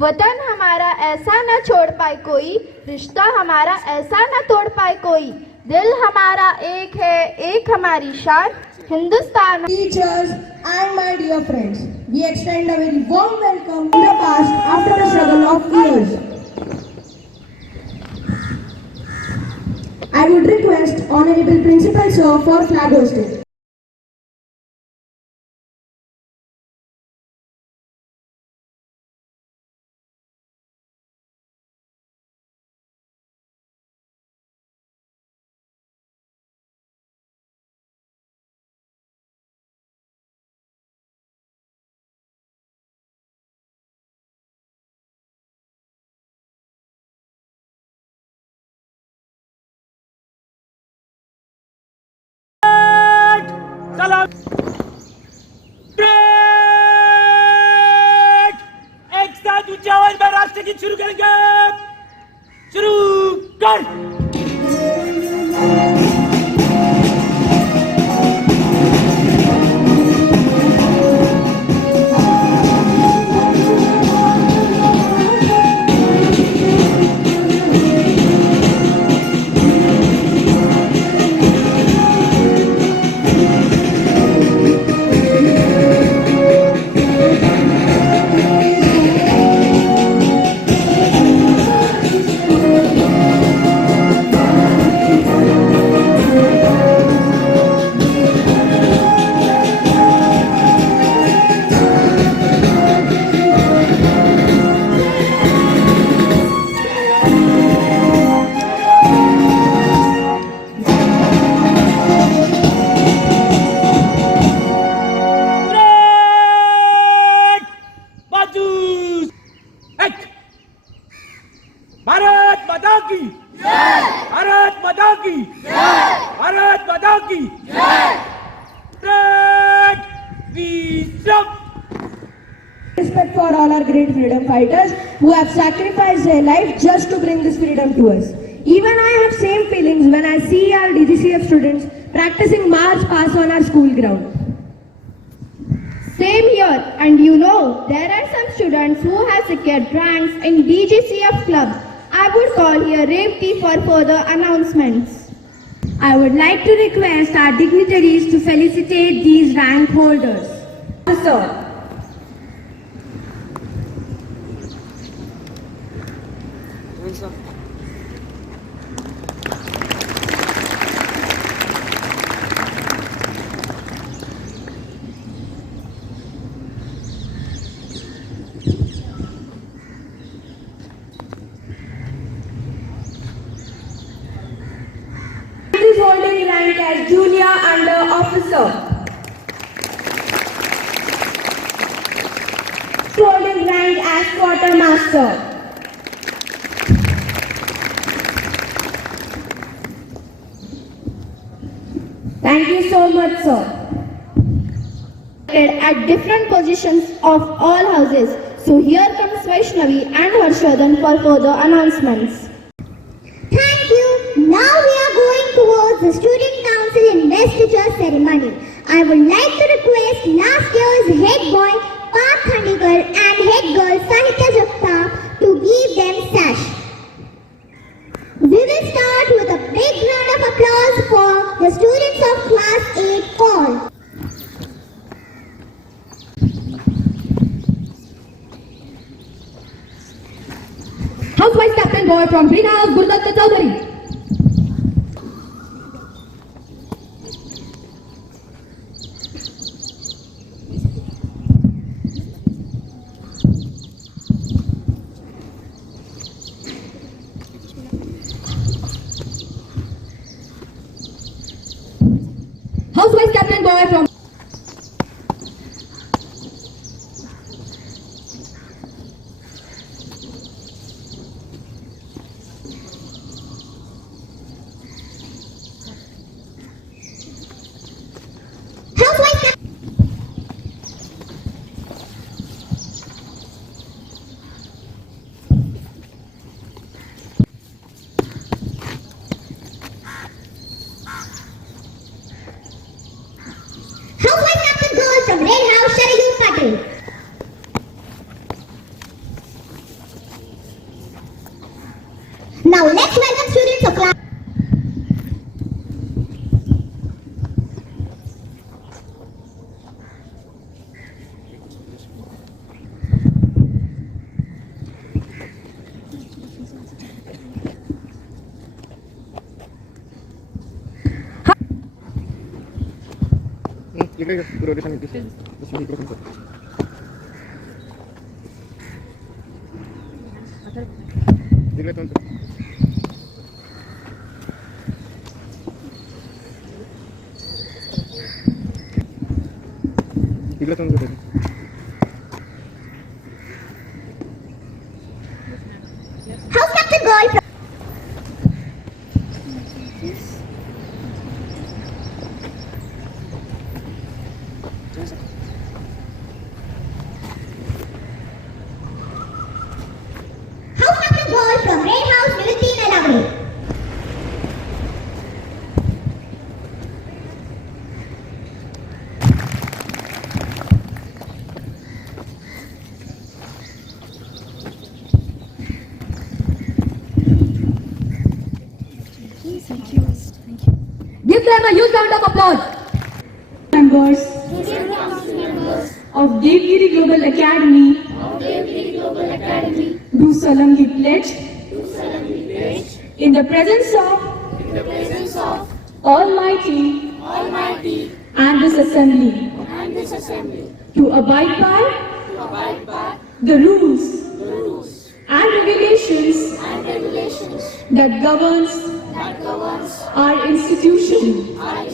वतन हमारा ऐसा न छोड़ पाए कोई, रिश्ता हमारा ऐसा न तोड़ पाए कोई, दिल हमारा एक है, एक हमारी शान, Hindustan. Teachers and my dear friends, we extend a very warm welcome to the past after the struggle of years. I would request Honorable Principal Sir for flag hosting. एक साथ ऊंचे आवाज में राष्ट्र गीत शुरू करेंगे। शुरू कर। भारत माता की जय। भारत माता की जय। भारत माता की जय। Respect for all our great freedom fighters who have sacrificed their life just to bring this freedom to us. Even I have same feelings when I see our DGCF students practicing march past on our school ground. Same here, and you know, there are some students who have secured ranks in DGCF club. I would call here Revati for further announcements. I would like to request our dignitaries to felicitate these rank holders. Sir. Is holding rank as junior under officer. Holding rank as quartermaster. Thank you so much, sir. At different positions of all houses. So here comes Vaishnavi and Harshadan for further announcements. Thank you. Now we are going towards the Student Council investiture ceremony. I would like to request last year's head boy Parth Khandigar and head girl Sahitya Jagtap to give them sash. We will start with a big round of applause for the students of class 8 fall. House Vice Captain Boy from Greenhouse, Gurdatta Chaudhary. House Vice Captain Boy from Now let's welcome students of class. House Captain Goy from House Captain Goy from Red House Niviti Nalagri. Give them a huge round of applause. Members of Devgiri Global Academy do solemnly pledge in the presence of Almighty and this assembly to abide by the rules and regulations that governs our institution, and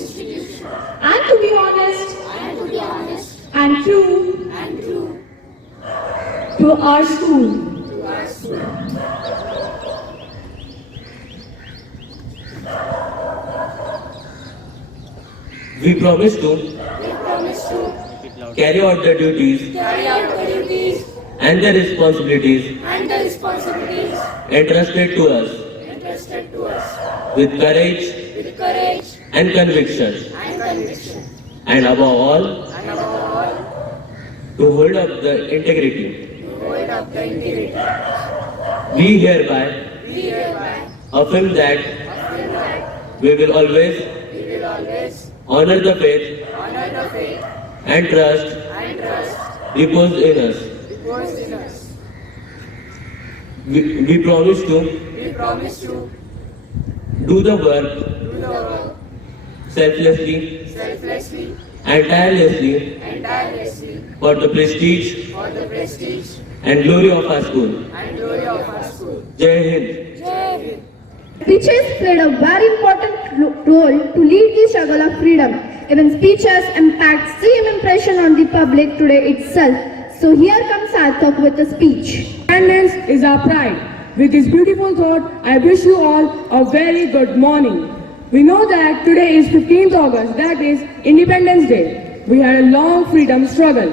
to be honest and true to our school. We promise to carry out the duties and the responsibilities entrusted to us with courage and conviction, and above all, to hold up the integrity. We hereby affirm that we will always honor the faith and trust reposed in us. We promise to do the work selflessly and tirelessly for the prestige and glory of our school. Jai Hind. Speeches played a very important role to lead the struggle of freedom. Even speeches impact same impression on the public today itself. So here comes Sarthak with a speech. Independence is our pride. With this beautiful thought, I wish you all a very good morning. We know that today is 15th August, that is Independence Day. We had a long freedom struggle.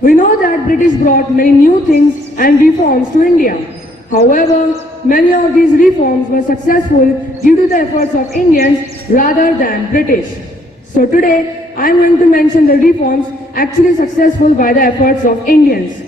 We know that British brought many new things and reforms to India. However, many of these reforms were successful due to the efforts of Indians rather than British. So today, I am going to mention the reforms actually successful by the efforts of Indians.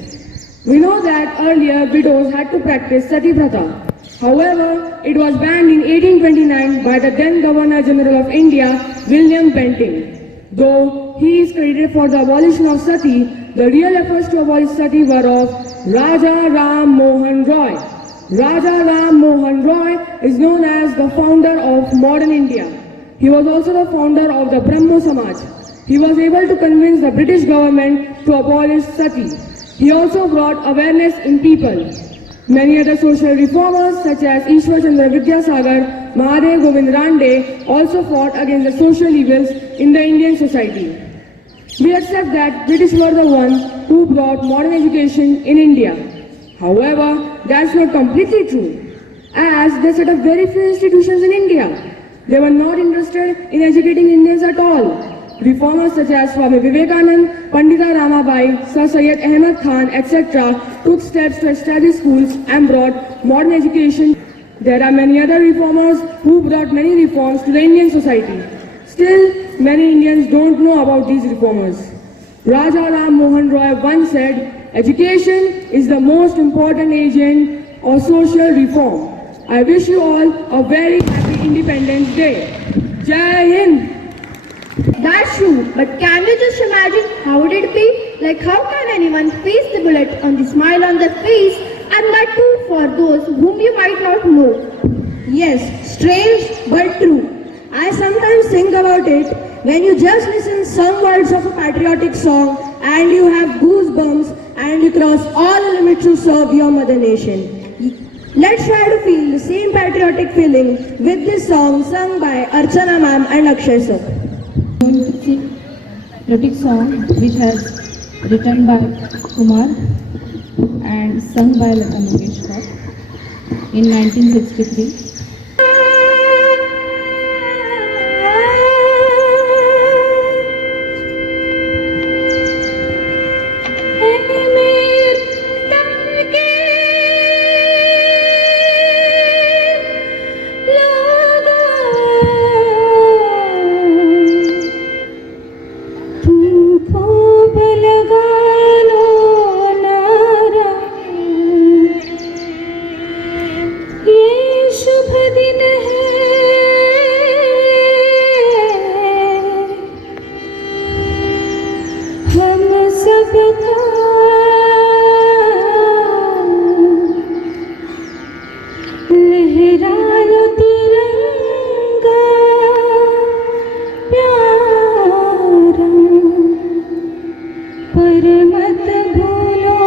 We know that earlier widows had to practice Sati Pratha. However, it was banned in 1829 by the then Governor General of India, William Bentinck. Though he is credited for the abolition of Sati, the real efforts to abolish Sati were of Raja Ram Mohan Roy. Raja Ram Mohan Roy is known as the founder of modern India. He was also the founder of the Brahmo Samaj. He was able to convince the British government to abolish Sati. He also brought awareness in people. Many other social reformers such as Ishwar Chandra Vidyasagar, Mahadev Govind Rande also fought against the social evils in the Indian society. We accept that British were the ones who brought modern education in India. However, that's not completely true, as they set up very few institutions in India. They were not interested in educating Indians at all. Reformers such as Swami Vivekanand, Pandita Ramabai, Sir Syed Ahmed Khan, etc. took steps to establish schools and brought modern education. There are many other reformers who brought many reforms to the Indian society. Still, many Indians don't know about these reformers. Raja Ram Mohan Roy once said, "Education is the most important agent of social reform." I wish you all a very happy Independence Day. Jai Hind. That's true, but can you just imagine how would it be? Like how can anyone face the bullet on the smile on their face, and that too for those whom you might not know? Yes, strange but true. I sometimes think about it when you just listen some words of a patriotic song and you have goosebumps and you cross all the limits to serve your mother nation. Let's try to feel the same patriotic feeling with this song sung by Archana ma'am and Akshay sir. Going to sing patriotic song which has written by Kumar and sung by Lata Mangeshkar in 1963. लहरायो तिरंगा प्यारा, पर मत भूलो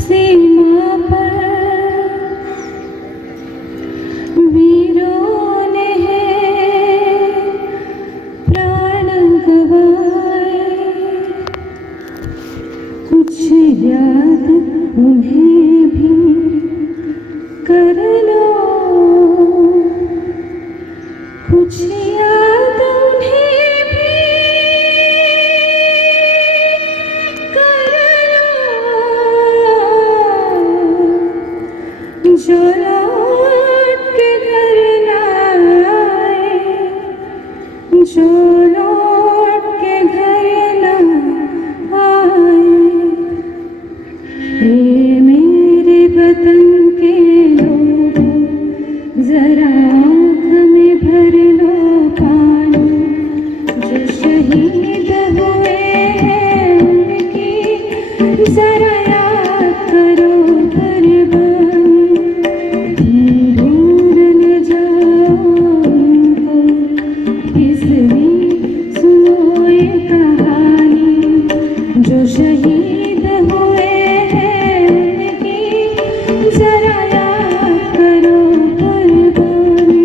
सीमा पर वीरों ने प्राण गवाए, कुछ याद उन्हें भी कर लो, कुछ याद उन्हें भी कर लो, जो लौट के घर ना आए, जो लौट के घर ना आए। हे मेरे वतन के लोगों, जरा आँख में भर लो पानी, जो शहीद हुए हैं उनकी जरा याद करो कुर्बानी। भूल न जाओ उनको, इसलिए सुनो ये कहानी, जो शहीद हुए हैं उनकी जरा याद करो कुर्बानी।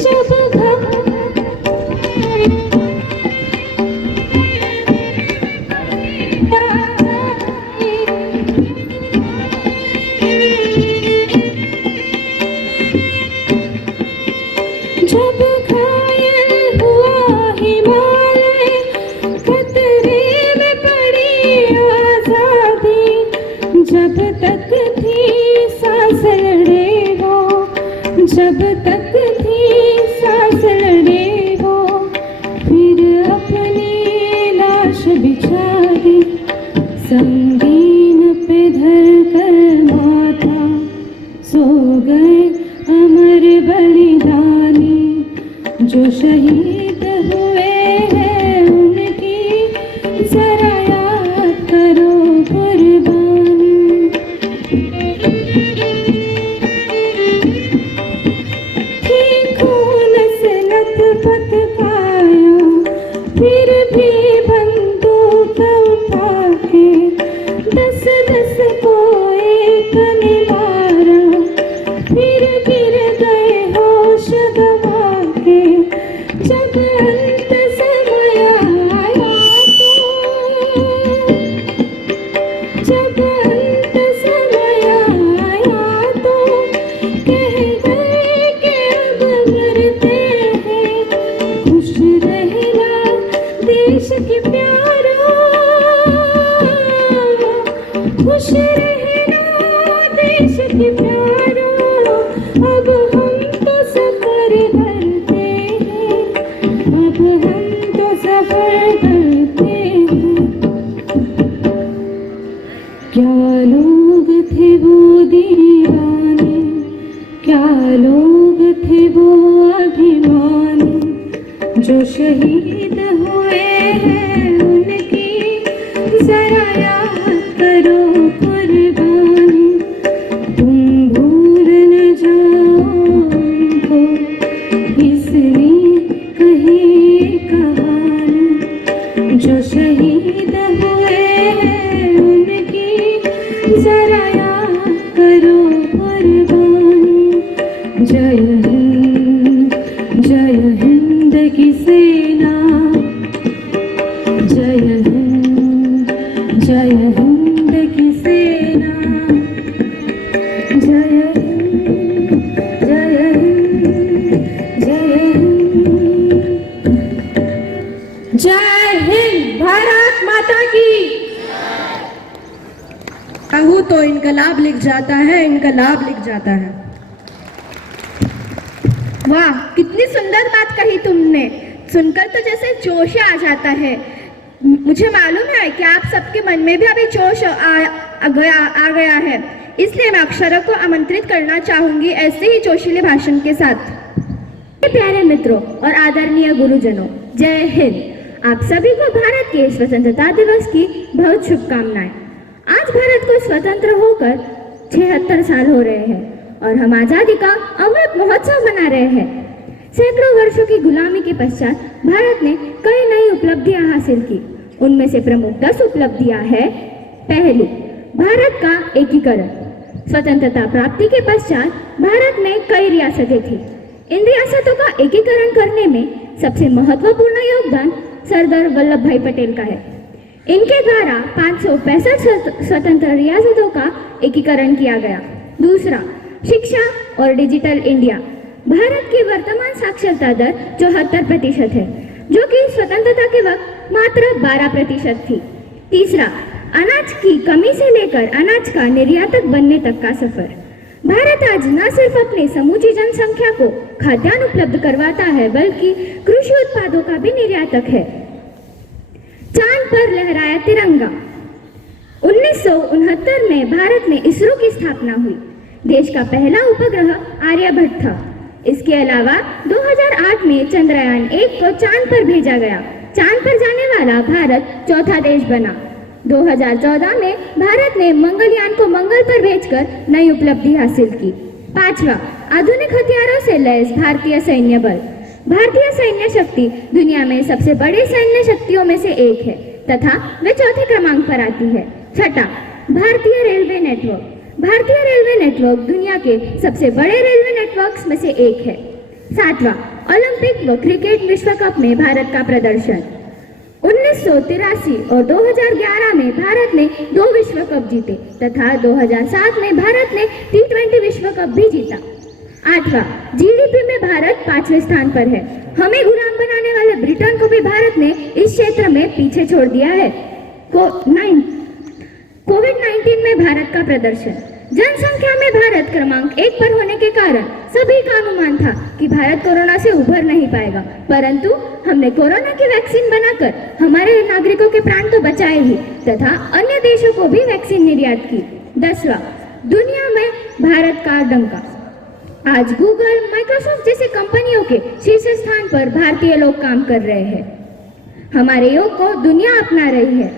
जब जब घायल हुआ हिमालय, खतरे में पड़ी आजादी, जब तक थी सांस लड़े वो, जब तक थी सांस लड़े वो, फिर अपनी लाश बिछा दी, संगीन पे धर कर माथा, सो गए अमर बलिदानी, जो शहीद हुए हैं उनकी जरा याद करो कुर्बानी। थी खून से लथपथ काया, फिर भी बंदूक उठा के 10-10 को एक ने मारा, फिर गिर गए होश गवा के, जब अंत समय आया तो, जब अंत समय आया तो कह गए कि अब मरते हैं, खुश रहना देश जो शहीद हुए हैं उनकी जरा याद करो कुर्बानी। जय हिंद की सेना, जय हिंद की सेना, जय हिंद, जय हिंद, जय हिंद। जय हिंद, भारत माता की। कहूँ तो इनकलाब लिख जाता है, इनकलाब लिख जाता है। वाह, कितनी सुंदर बात कही तुमने। सुनकर तो जैसे जोश आ जाता है। मुझे मालूम है कि आप सबके मन में भी अभी जोश आ गया है, इसलिए मैं अक्षरा को आमंत्रित करना चाहूंगी ऐसे ही जोशीले भाषण के साथ। प्यारे मित्रों और आदरणीय गुरुजनों, जय हिंद। आप सभी को भारत के स्वतंत्रता दिवस की बहुत शुभकामनाएं। आज भारत को स्वतंत्र होकर 76 साल हो रहे हैं और हम आजादी का अमृत महोत्सव मना रहे हैं। सैकड़ों वर्षों की गुलामी के पश्चात भारत ने कई नई उपलब्धियां हासिल की। उनमें से प्रमुख 10 उपलब्धियां है। पहली, भारत का एकीकरण। स्वतंत्रता प्राप्ति के पश्चात भारत में कई रियासतें थी। इन रियासतों का एकीकरण करने में सबसे महत्वपूर्ण योगदान सरदार वल्लभ भाई पटेल का है। इनके द्वारा 565 स्वतंत्र रियासतों का एकीकरण किया गया। दूसरा, शिक्षा और डिजिटल इंडिया। भारत की वर्तमान साक्षरता दर 74% है, जो कि स्वतंत्रता के वक्त मात्र 12% थी। तीसरा, अनाज की कमी से लेकर अनाज का निर्यातक बनने तक का सफर। भारत आज न सिर्फ अपनी समूची जनसंख्या को खाद्यान्न उपलब्ध करवाता है, बल्कि कृषि उत्पादों का भी निर्यातक है। चांद पर लहराया तिरंगा। 1969 में भारत में इसरो की स्थापना हुई। देश का पहला उपग्रह आर्यभट्ट था। इसके अलावा 2008 में चंद्रयान 1 को चांद पर भेजा गया। चांद पर जाने वाला भारत चौथा देश बना। 2014 में भारत ने मंगलयान को मंगल पर भेजकर नई उपलब्धि हासिल की। पांचवा, आधुनिक हथियारों से लैस भारतीय सैन्य बल। भारतीय सैन्य शक्ति दुनिया में सबसे बड़े सैन्य शक्तियों में से एक है तथा वे चौथे क्रमांक पर आती है। छठा, भारतीय रेलवे नेटवर्क। भारतीय रेलवे नेटवर्क दुनिया के सबसे बड़े रेलवे नेटवर्क्स में से एक है। सातवां, ओलंपिक व क्रिकेट विश्व कप में भारत का प्रदर्शन। 1983 और 2011 में भारत ने 2 विश्व कप जीते तथा 2007 में भारत ने T20 विश्व कप भी जीता। आठवां, जीडीपी में भारत 5वें स्थान पर है। हमें गुलाम बनाने वाले ब्रिटेन को भी भारत ने इस क्षेत्र में पीछे छोड़ दिया है। कोविड-19 में भारत का प्रदर्शन। जनसंख्या में भारत क्रमांक 1 पर होने के कारण सभी का अनुमान था कि भारत कोरोना से उभर नहीं पाएगा, परंतु हमने कोरोना की वैक्सीन बनाकर हमारे नागरिकों के प्राण तो बचाए ही तथा अन्य देशों को भी वैक्सीन निर्यात की। 10वां, दुनिया में भारत का डंका। आज गूगल, माइक्रोसॉफ्ट जैसे कंपनियों के शीर्ष स्थान पर भारतीय लोग काम कर रहे हैं। हमारे योग को दुनिया अपना रही है।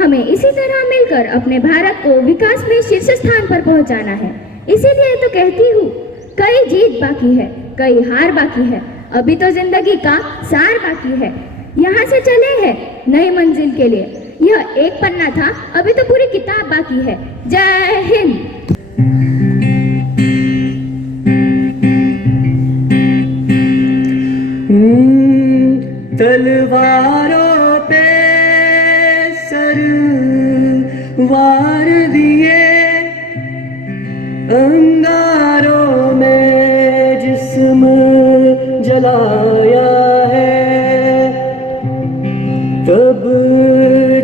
हमें इसी तरह मिलकर अपने भारत को विकास में शीर्ष स्थान पर पहुंचाना है। इसीलिए तो कहती हूँ, कई जीत बाकी है, कई हार बाकी है, अभी तो जिंदगी का सार बाकी है। यहाँ से चले हैं नई मंजिल के लिए। यह एक पन्ना था, अभी तो पूरी किताब बाकी है। जय हिंद। तलवारों पे सर वार दिए, अंगारों में जिस्म जलाया है, तब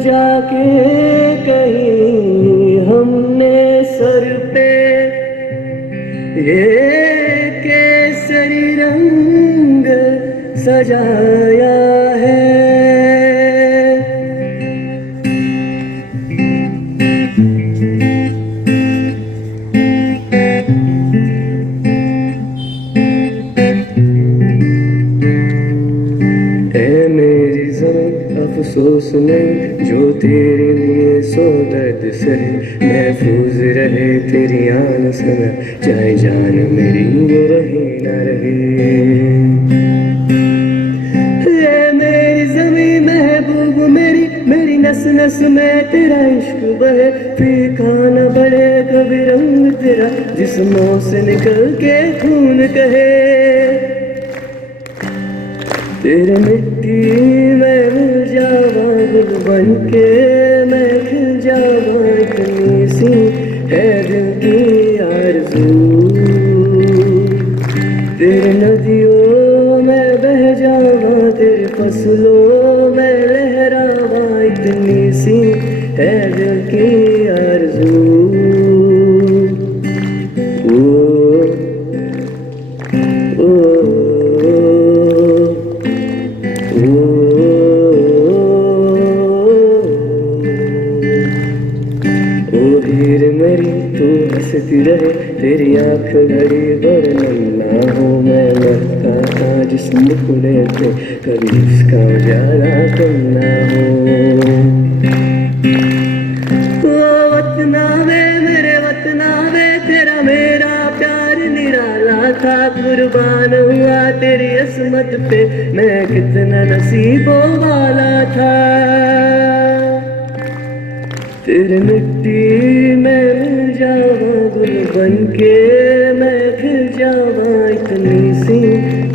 जाके कहीं हमने सर पे ये केसरी रंग सजाया है। ऐ मेरी ज़मीं अफसोस नहीं जो तेरे लिए सो दर्द सहे, महफूज रहे तेरी आन सना, चाहे जान मेरी ये रहे न रहे। महबूब मेरी मेरी नस नस में तेरा इश्क बहे, फीका न बढ़े कभी रंग तेरा, जिस्मों से निकल के खून कहे। तेरे मिट्टी में मिल जावा गुल बन के मैं खिल जावा, इतनी सी है दिल की आरज़ू। तेरे नदियों में बह जावा, तेरे फसलों में लहरावा, इतनी सी है दिल की आरज़ू। ओ, ओ, ओ हीर मेरी तू हंसती रहे, तेरी आँख घड़ी वर्णन ना हो। मैं मरता था जिस मुखड़े पे, कभी इसका उजाला कम ना हो। ओ वतना वे मेरे वतना वे, तेरा मेरा प्यार निराला था। कुर्बान हुआ तेरी असमत पे, मैं कितना नसीबों वाला था। तेरे मिट्टी में मिल जावा गुल बन के मैं खिल जावा, इतनी सी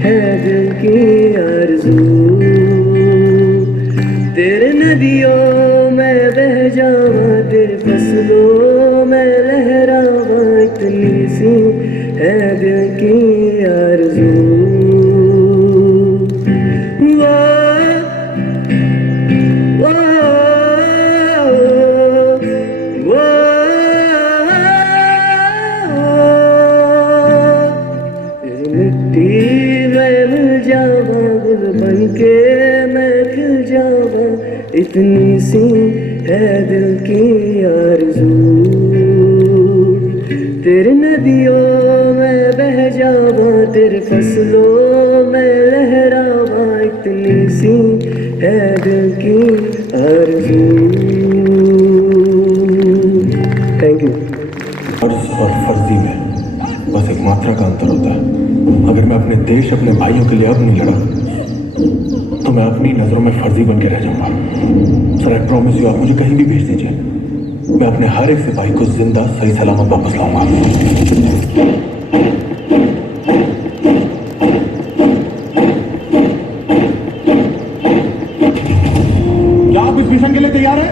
है दिल की आरज़ू। तेरे नदियों में बह जावा, तेरे फसलों में लहरावा, इतनी सी है दिल की आरज़ू। बनके मैं खिल जावा, इतनी सी है दिल की आरज़ू। तेरे नदियों में बह जावा, तेरे फसलों में लहरावा, इतनी सी है दिल की आरज़ू। Thank you. फर्ज और फर्जी में बस एक मात्रा का अंतर होता है। अगर मैं अपने देश अपने भाइयों के लिए अब नहीं लड़ा तो मैं अपनी नजरों में फर्जी बन के रह जाऊंगा। सर आई प्रॉमिस यू, आप मुझे कहीं भी भेज दीजिए, मैं अपने हर एक सिपाही को जिंदा सही सलामत वापस लाऊंगा। क्या आप इस मिशन के लिए तैयार हैं?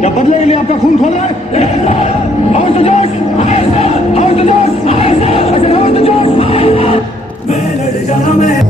क्या बदले के लिए आपका खून खोल रहा है? हाउ इज द जोश? हाउ इज द जोश? हाउ इज द जोश? मैं लड़ जाना मैं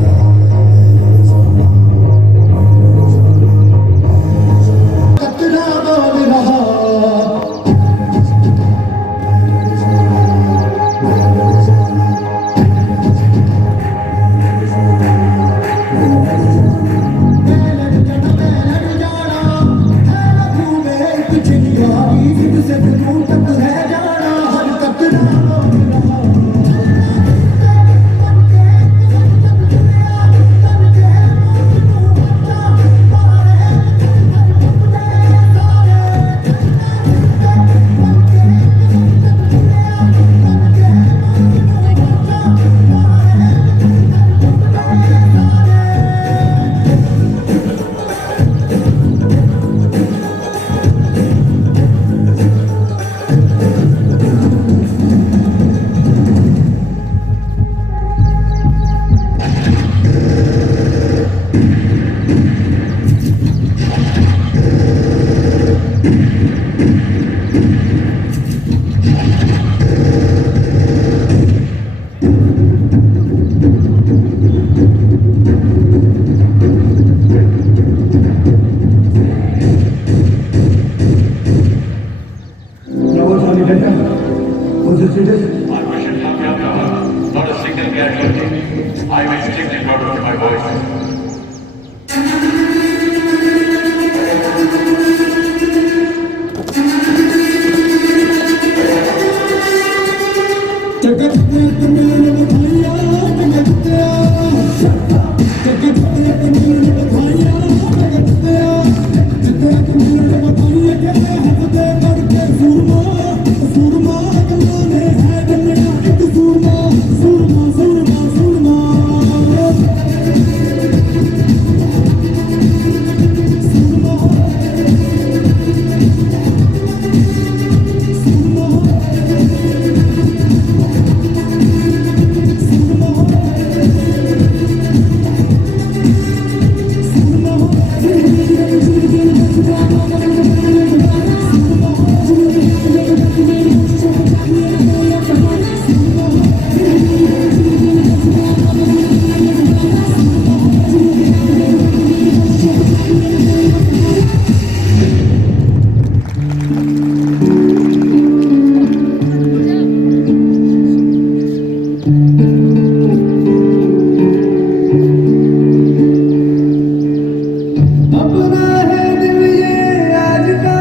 अपना है दिल ये आज का,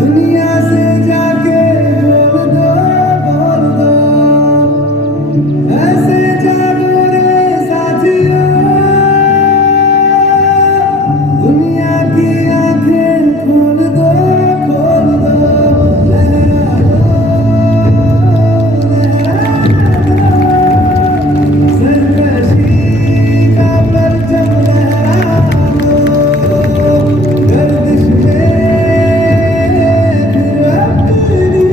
दुनिया से जाके बोल दो ऐसे जागो रे साथियों, दुनिया की आंखें खोल दो लहरा दो, सरकशी का परचम लहरा दो, गर्दिश में फिर अपनी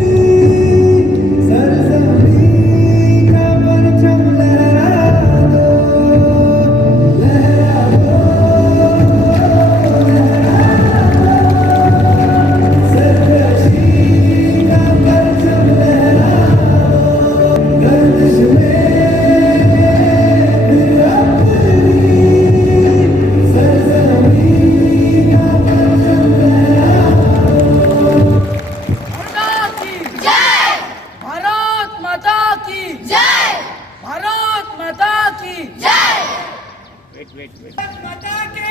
सरजमी का परचम लहरा दो, लहरा दो, सरकशी का परचम लहरा दो, गर्दिश में फिर अपनी सरजमी का परचम लहरा भारत माता की जय, भारत माता की जय, भारत माता की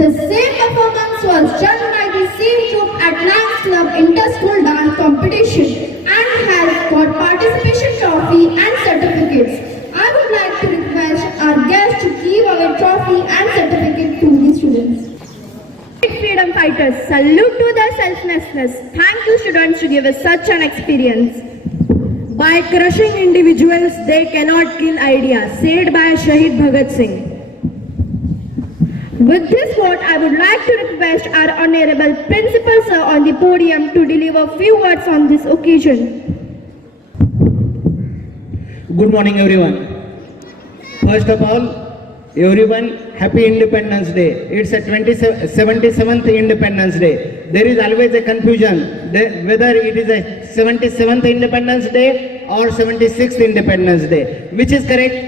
The same performance was done by the same group at Lions Club Inter-School Dance Competition and has got participation trophy and certificates. I would like to request our guests to give away trophy and certificate to the students. Freedom fighters, salute to their selflessness. Thank you students to give us such an experience. By crushing individuals, they cannot kill ideas, said by Shahid Bhagat Singh. With this word, I would like to request our Honorable Principal Sir on the podium to deliver few words on this occasion. Good morning everyone. First of all, everyone, happy Independence Day. It's a 77th Independence Day. There is always a confusion whether it is a 77th Independence Day or 76th Independence Day. Which is correct?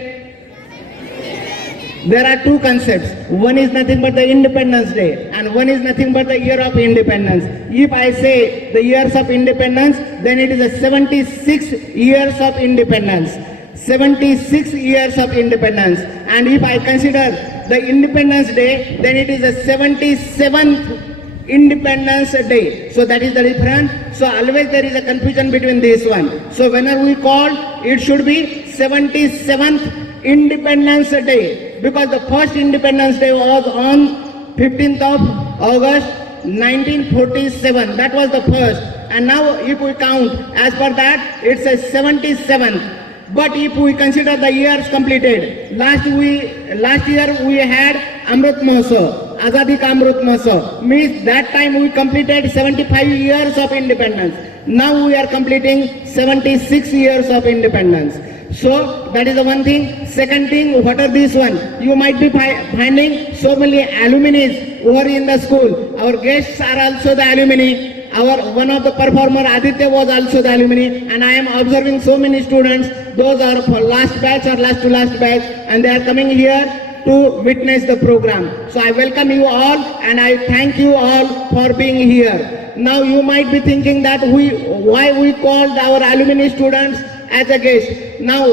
There are two concepts. One is nothing but the Independence Day and one is nothing but the year of independence. If I say the years of independence, then it is a 76 years of independence. 76 years of independence. And if I consider the Independence Day, then it is a 77th Independence Day. So that is the difference. So always there is a confusion between this one. So whenever we call, it should be 77th Independence Day. Because the first Independence Day was on 15th of August 1947. That was the first. And now if we count as per that, it's a 77th. But if we consider the years completed, last year we had Amrit Mahotsav, Azadi Ka Amrit Mahotsav, means that time we completed 75 years of independence. Now we are completing 76 years of independence. So that is the one thing. Second thing, what are this one? You might be finding so many alumni who are in the school. Our guests are also the alumni. Our one of the performer Aditya was also the alumni, and I am observing so many students. Those are for last batch or last to last batch, and they are coming here to witness the program. So I welcome you all, and I thank you all for being here. Now you might be thinking that why we called our alumni students as a guest. Now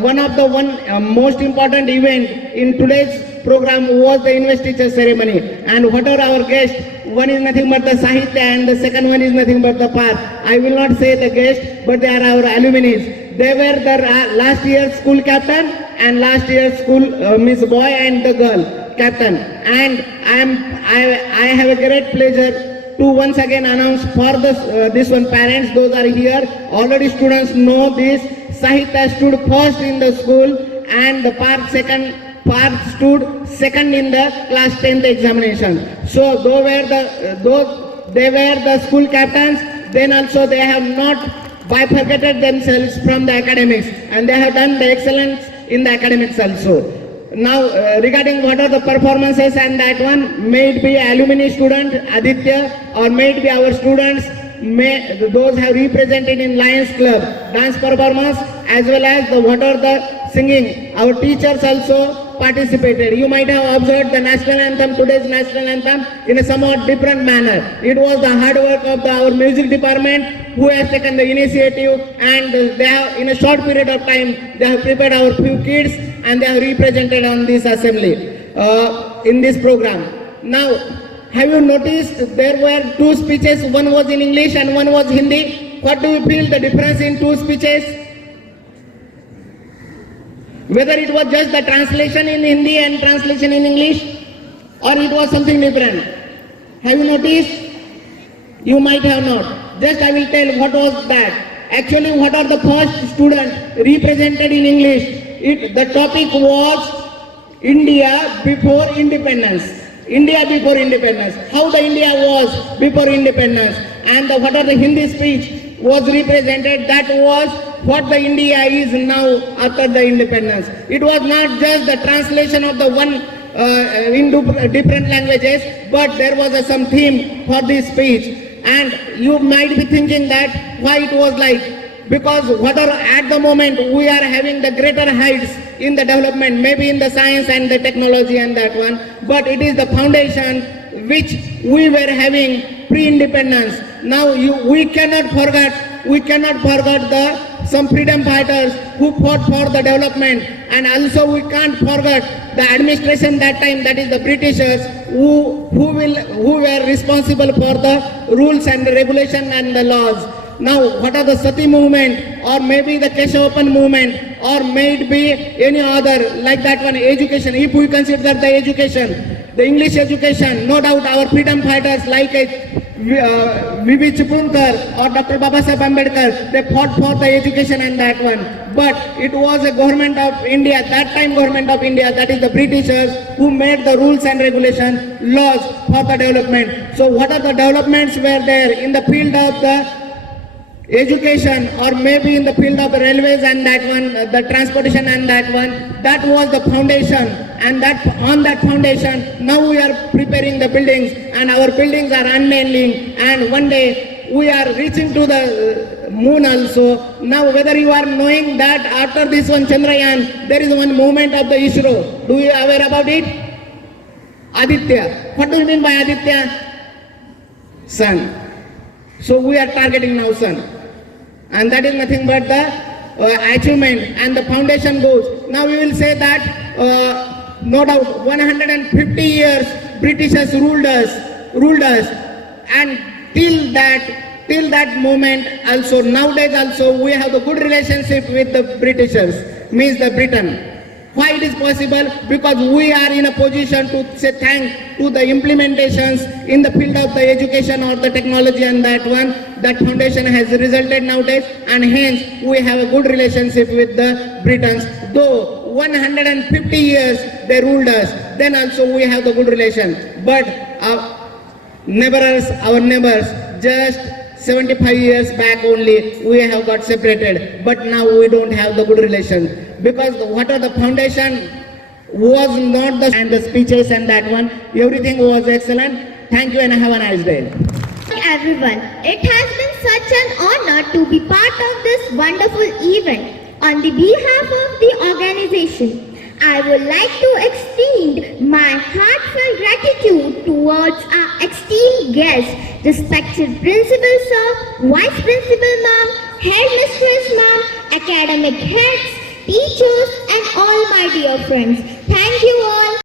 one of the most important event in today's program was the investiture ceremony, and what are our guests? One is nothing but the Sahitya and the second one is nothing but the Par. I will not say the guest, but they are our alumni. They were the last year's school captain and last year's school Miss Boy and the girl captain. And I have a great pleasure to once again announce for this one parents, those are here. Already students know this. Sahitya stood first in the school and the Par stood second in the class 10th examination. So they were the school captains, then also they have not bifurcated themselves from the academics, and they have done the excellence in the academics also. Now regarding what are the performances and that one, may it be alumni student Aditya or may it be our students, those have represented in Lions Club dance performance as well as what are the singing. Our teachers also participated. You might have observed the national anthem, today's national anthem, in a somewhat different manner. It was the hard work of our music department who has taken the initiative, and they have, in a short period of time, they have prepared our few kids and they have represented on this assembly, in this program. Now, have you noticed there were two speeches, one was in English and one was Hindi? What do you feel the difference in two speeches? Whether it was just the translation in Hindi and translation in English, or it was something different. Have you noticed? You might have not. Just I will tell what was that. Actually, what are the first students represented in English? The topic was India before independence. India before independence. How the India was before independence. And what are the Hindi speech was represented. That was what the India is now after the independence. It was not just the translation of the one in different languages, but there was some theme for this speech. And you might be thinking that why it was like, because whether at the moment we are having the greater heights in the development, maybe in the science and the technology and that one, but it is the foundation which we were having pre-independence. Now we cannot forget some freedom fighters who fought for the development, and also we can't forget the administration that time, that is the Britishers, who were responsible for the rules and the regulation and the laws. Now, what are the Sati movement, or maybe the Keshavan movement, or maybe any other like that one, education? If we consider the education, the English education, no doubt our freedom fighters like V.V. Chipunkar or Dr. Babasaheb Ambedkar, they fought for the education and that one. But it was a government of India, that time government of India, that is the Britishers, who made the rules and regulation, laws for the development. So what are the developments were there in the field of the education, or maybe in the field of the railways and that one, the transportation and that one? That was the foundation, and that on that foundation now we are preparing the buildings, and our buildings are unveiling, and one day we are reaching to the moon also. Now whether you are knowing that after this one Chandrayaan, there is one movement of the ISRO. Do you aware about it? Aditya. What do you mean by Aditya? Sun. So we are targeting now sun, and that is nothing but the achievement, and the foundation goes. Now we will say that no doubt 150 years Britishers ruled us, and till that moment also, nowadays also we have the good relationship with the Britishers, means the Britain. Why it is possible? Because we are in a position to say thank to the implementations in the field of the education or the technology and that one. That foundation has resulted nowadays, and hence we have a good relationship with the Britons. Though 150 years they ruled us, then also we have the good relation. But our neighbors, just 75 years back only we have got separated, but now we don't have the good relation, because what are the foundation was not the, and the speeches and that one, everything was excellent. Thank you and have a nice day. Everyone, it has been such an honor to be part of this wonderful event. On the behalf of the organization, I would like to extend my heartfelt gratitude towards our esteemed guests, respected Principal Sir, Vice Principal Ma'am, Headmistress Ma'am, academic heads, teachers, and all my dear friends. Thank you all.